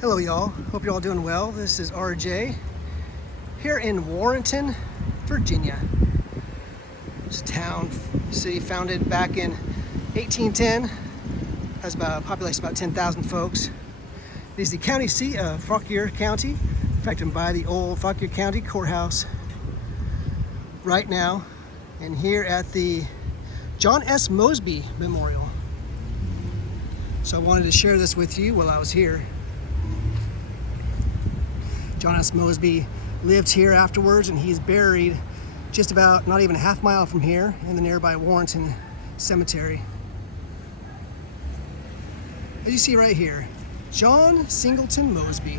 Hello y'all, hope you're all doing well. This is RJ here in Warrenton, Virginia. It's a town, city founded back in 1810. Has about population about 10,000 folks. It is the county seat of Fauquier County. In fact, I'm by the old Fauquier County Courthouse right now, and here at the John S. Mosby Memorial. So I wanted to share this with you while I was here. John S. Mosby lived here afterwards, and he's buried just about not even a half mile from here in the nearby Warrenton Cemetery. As you see right here, John Singleton Mosby,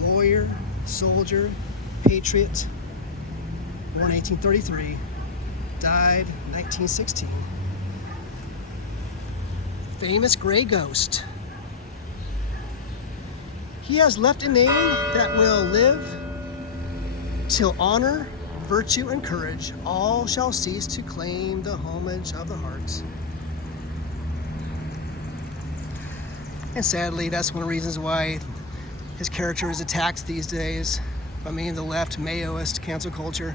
lawyer, soldier, patriot, born 1833, died 1916. Famous gray ghost. He has left a name that will live till honor, virtue, and courage all shall cease to claim the homage of the heart. And sadly, that's one of the reasons why his character is attacked these days by many of the left Maoist cancel culture,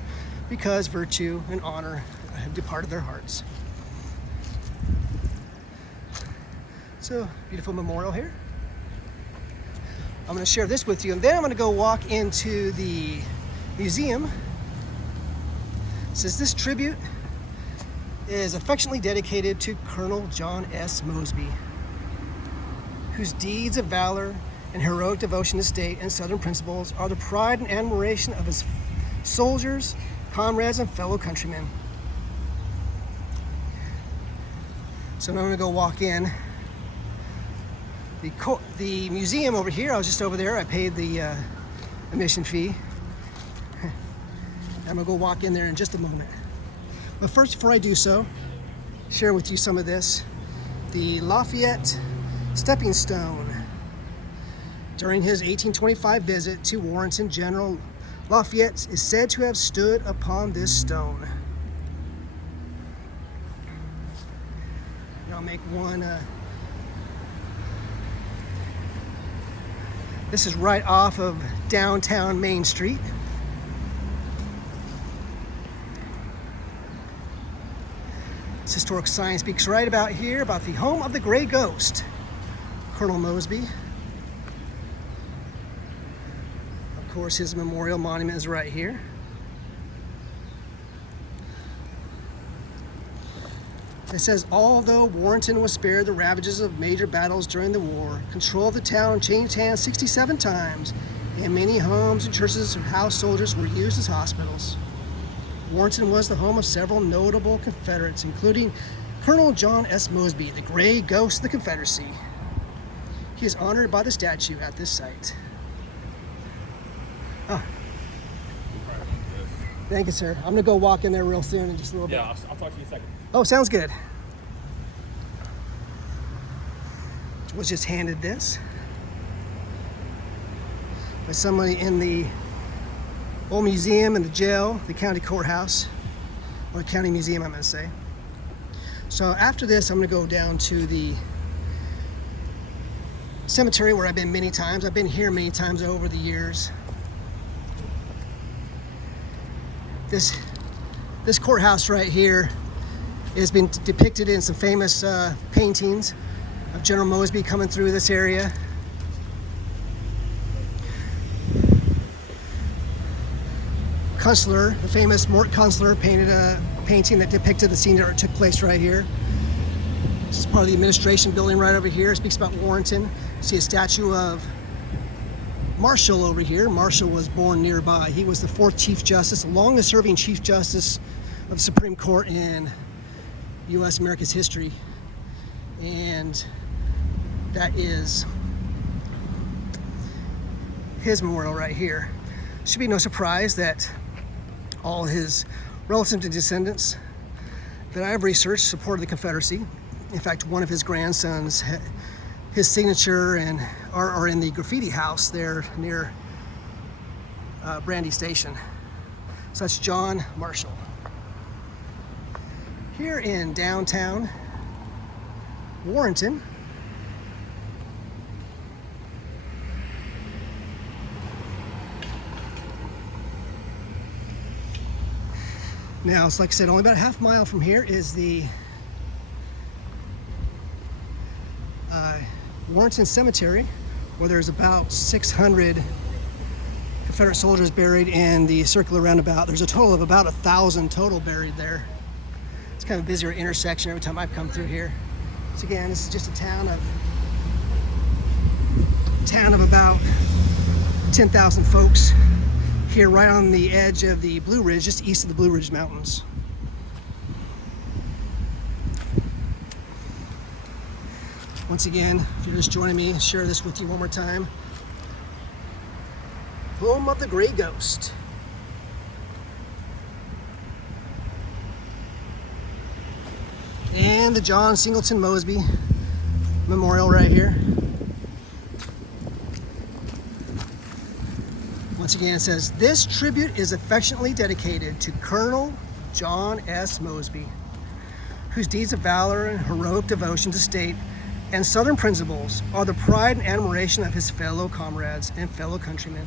because virtue and honor have departed their hearts. So, beautiful memorial here. I'm going to share this with you, and then I'm going to go walk into the museum. It says this tribute is affectionately dedicated to Colonel John S. Mosby, whose deeds of valor and heroic devotion to state and Southern principles are the pride and admiration of his soldiers, comrades, and fellow countrymen. So now I'm going to go walk in. The museum over here, I was just over there, I paid the admission fee. I'm gonna go walk in there in just a moment. But first, before I do so, share with you some of this. The Lafayette Stepping Stone. During his 1825 visit to Warrenton, General Lafayette is said to have stood upon this stone. And I'll make one. This is right off of downtown Main Street. This historic sign speaks right about here, about the home of the gray ghost, Colonel Mosby. Of course, his memorial monument is right here. It says, although Warrenton was spared the ravages of major battles during the war, control of the town changed hands 67 times, and many homes and churches of house soldiers were used as hospitals. Warrenton was the home of several notable Confederates, including Colonel John S. Mosby, the gray ghost of the Confederacy. He is honored by the statue at this site. Oh. Thank you, sir. I'm gonna go walk in there real soon in just a little bit. Yeah, I'll talk to you in a second. Oh, sounds good. Was just handed this by somebody in the old museum and the jail, the county courthouse, or county museum, I'm going to say. So after this, I'm going to go down to the cemetery where I've been many times. I've been here many times over the years. This courthouse right here has been depicted in some famous paintings of General Mosby coming through this area. Kunstler, the famous Mort Kunstler, painted a painting that depicted the scene that took place right here. This is part of the administration building right over here. It speaks about Warrenton. You see a statue of Marshall over here. Marshall was born nearby. He was the 4th Chief Justice, the longest serving Chief Justice of the Supreme Court in U.S. America's history. And that is his memorial right here. Should be no surprise that all his relatives and descendants that I have researched supported the Confederacy. In fact, one of his grandsons, his signature and are in the graffiti house there near Brandy Station. So that's John Marshall. Here in downtown Warrenton, Now, it's like I said, only about a half mile from here is the Warrenton Cemetery, where there's about 600 Confederate soldiers buried in the circular roundabout. There's a total of about 1,000 total buried there. It's kind of a busier intersection every time I've come through here. So again, this is just a town of about 10,000 folks here right on the edge of the Blue Ridge, just east of the Blue Ridge Mountains. Once again, if you're just joining me, share this with you one more time. Home of the Gray Ghost. And the John Singleton Mosby Memorial right here. Once again, it says, this tribute is affectionately dedicated to Colonel John S. Mosby, whose deeds of valor and heroic devotion to state and Southern principles are the pride and admiration of his fellow comrades and fellow countrymen.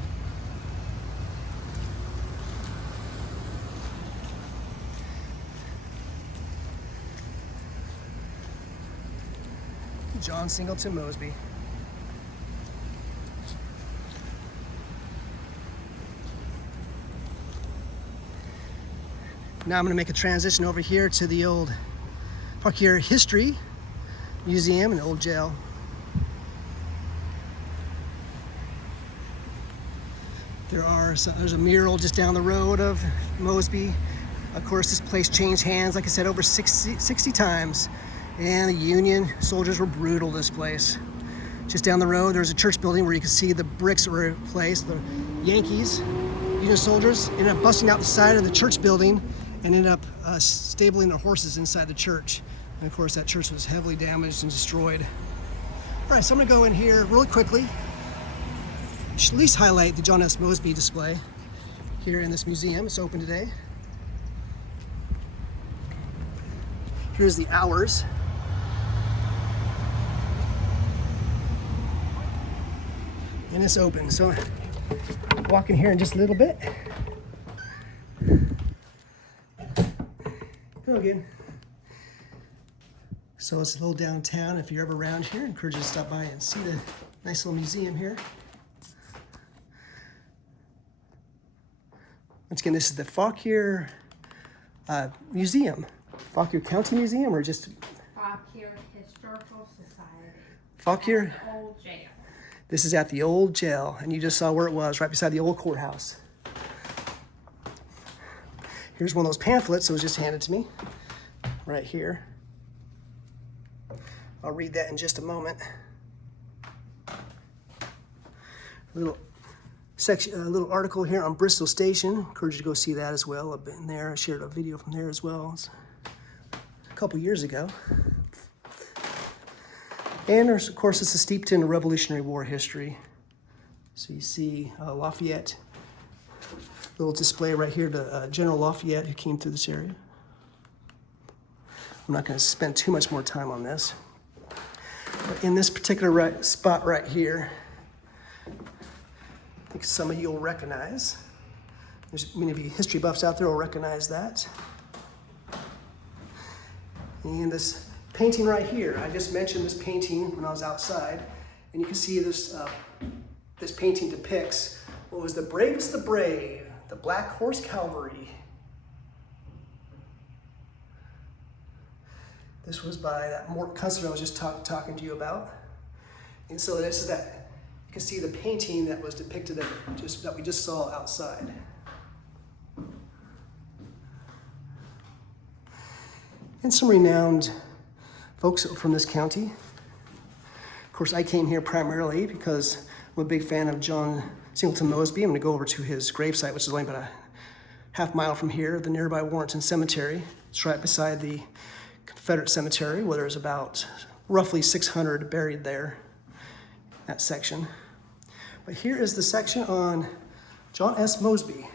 John Singleton Mosby. Now I'm going to make a transition over here to the old Fauquier History Museum and old jail. There's a mural just down the road of Mosby. Of course, this place changed hands, like I said, over 60 times. And the Union soldiers were brutal, this place. Just down the road, there's a church building where you can see the bricks were placed. The Yankees, Union soldiers, ended up busting out the side of the church building and ended up stabling their horses inside the church. And of course, that church was heavily damaged and destroyed. All right, so I'm gonna go in here really quickly, at least highlight the John S. Mosby display here in this museum. It's open today. Here's the hours. And it's open, so walk in here in just a little bit. Go again. So it's a little downtown. If you're ever around here, I encourage you to stop by and see the nice little museum here. Once again, this is the Fauquier Museum. Fauquier County Museum, or just Fauquier Historical Society. Fauquier? Old jail. This is at the old jail, and you just saw where it was, right beside the old courthouse. Here's one of those pamphlets that was just handed to me, right here. I'll read that in just a moment. A little article here on Bristol Station. Encourage you to go see that as well. I've been there. I shared a video from there as well. It's a couple years ago. And there's, of course, it's steeped in Revolutionary War history. So you see Lafayette, little display right here to General Lafayette, who came through this area. I'm not going to spend too much more time on this. But in this particular spot right here, I think some of you will recognize. There's many of you history buffs out there will recognize that. And this painting right here, I just mentioned this painting when I was outside, and you can see this this painting depicts what was the bravest the brave, the Black Horse Cavalry. This was by that Mort Custer I was just talking to you about. And so this is that, you can see the painting that was depicted that we just saw outside. And some renowned folks from this county. Of course, I came here primarily because I'm a big fan of John Singleton Mosby. I'm gonna go over to his gravesite, which is only about a half mile from here, the nearby Warrenton Cemetery. It's right beside the Confederate Cemetery, where there's about roughly 600 buried there, that section. But here is the section on John S. Mosby.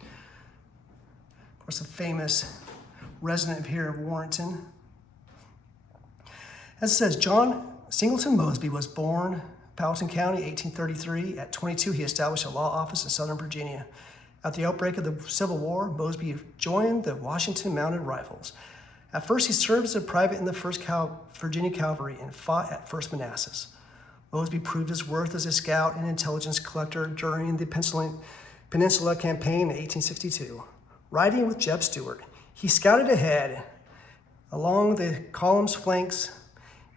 Of course, a famous resident here of Warrenton. As it says, John Singleton Mosby was born Powhatan County, 1833. At 22, he established a law office in Southern Virginia. At the outbreak of the Civil War, Mosby joined the Washington Mounted Rifles. At first, he served as a private in the 1st Virginia Cavalry and fought at First Manassas. Mosby proved his worth as a scout and intelligence collector during the Peninsula Campaign in 1862. Riding with Jeb Stuart, he scouted ahead along the column's flanks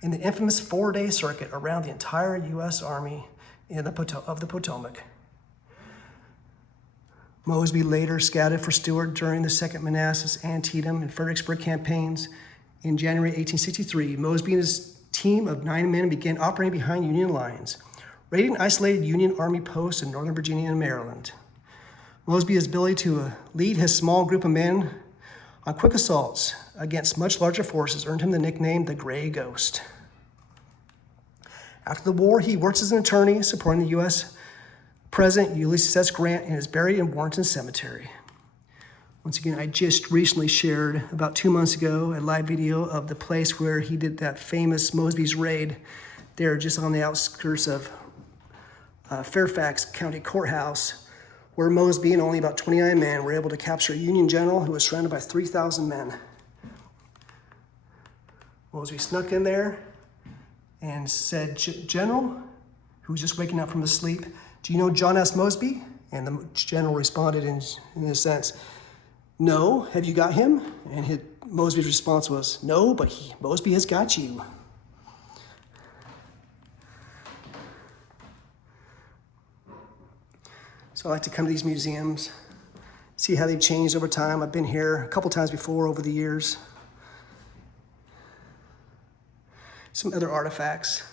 in the infamous 4-day circuit around the entire U.S. Army of the Potomac. Mosby later scouted for Stuart during the Second Manassas, Antietam, and Fredericksburg campaigns. In January 1863, Mosby and his team of 9 men began operating behind Union lines, raiding isolated Union Army posts in Northern Virginia and Maryland. Mosby's ability to lead his small group of men on quick assaults against much larger forces earned him the nickname the Gray Ghost. After the war, he worked as an attorney supporting the U.S. President Ulysses S. Grant and is buried in Warrenton Cemetery. Once again, I just recently shared about 2 months ago a live video of the place where he did that famous Mosby's raid there just on the outskirts of Fairfax County Courthouse, where Mosby and only about 29 men were able to capture a Union general who was surrounded by 3,000 men. Mosby snuck in there and said, "General," who was just waking up from his sleep, "do you know John S. Mosby?" And the general responded in a sense, "No, have you got him?" And Mosby's response was, "No, but Mosby has got you." So I like to come to these museums, see how they've changed over time. I've been here a couple times before over the years. Some other artifacts.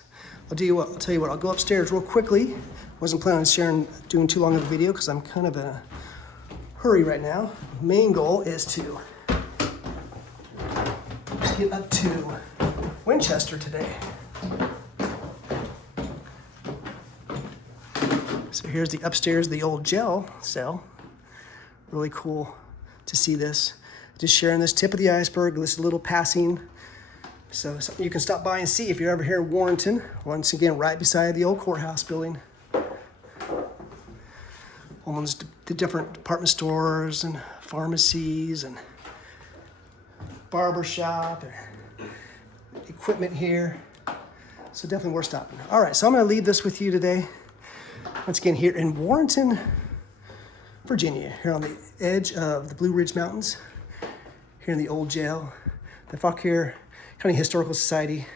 I'll tell you what, I'll go upstairs real quickly. Wasn't planning on doing too long of a video because I'm kind of in a hurry right now. Main goal is to get up to Winchester today. So here's the upstairs, the old jail cell. Really cool to see this. Just sharing this tip of the iceberg, this little passing. So something you can stop by and see if you're ever here in Warrenton. Once again, right beside the old courthouse building. Almost the different department stores and pharmacies and barber shop and equipment here. So definitely worth stopping. All right, so I'm gonna leave this with you today. Once again, here in Warrenton, Virginia, here on the edge of the Blue Ridge Mountains, here in the old jail, the Fauquier County Historical Society.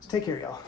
So take care, y'all.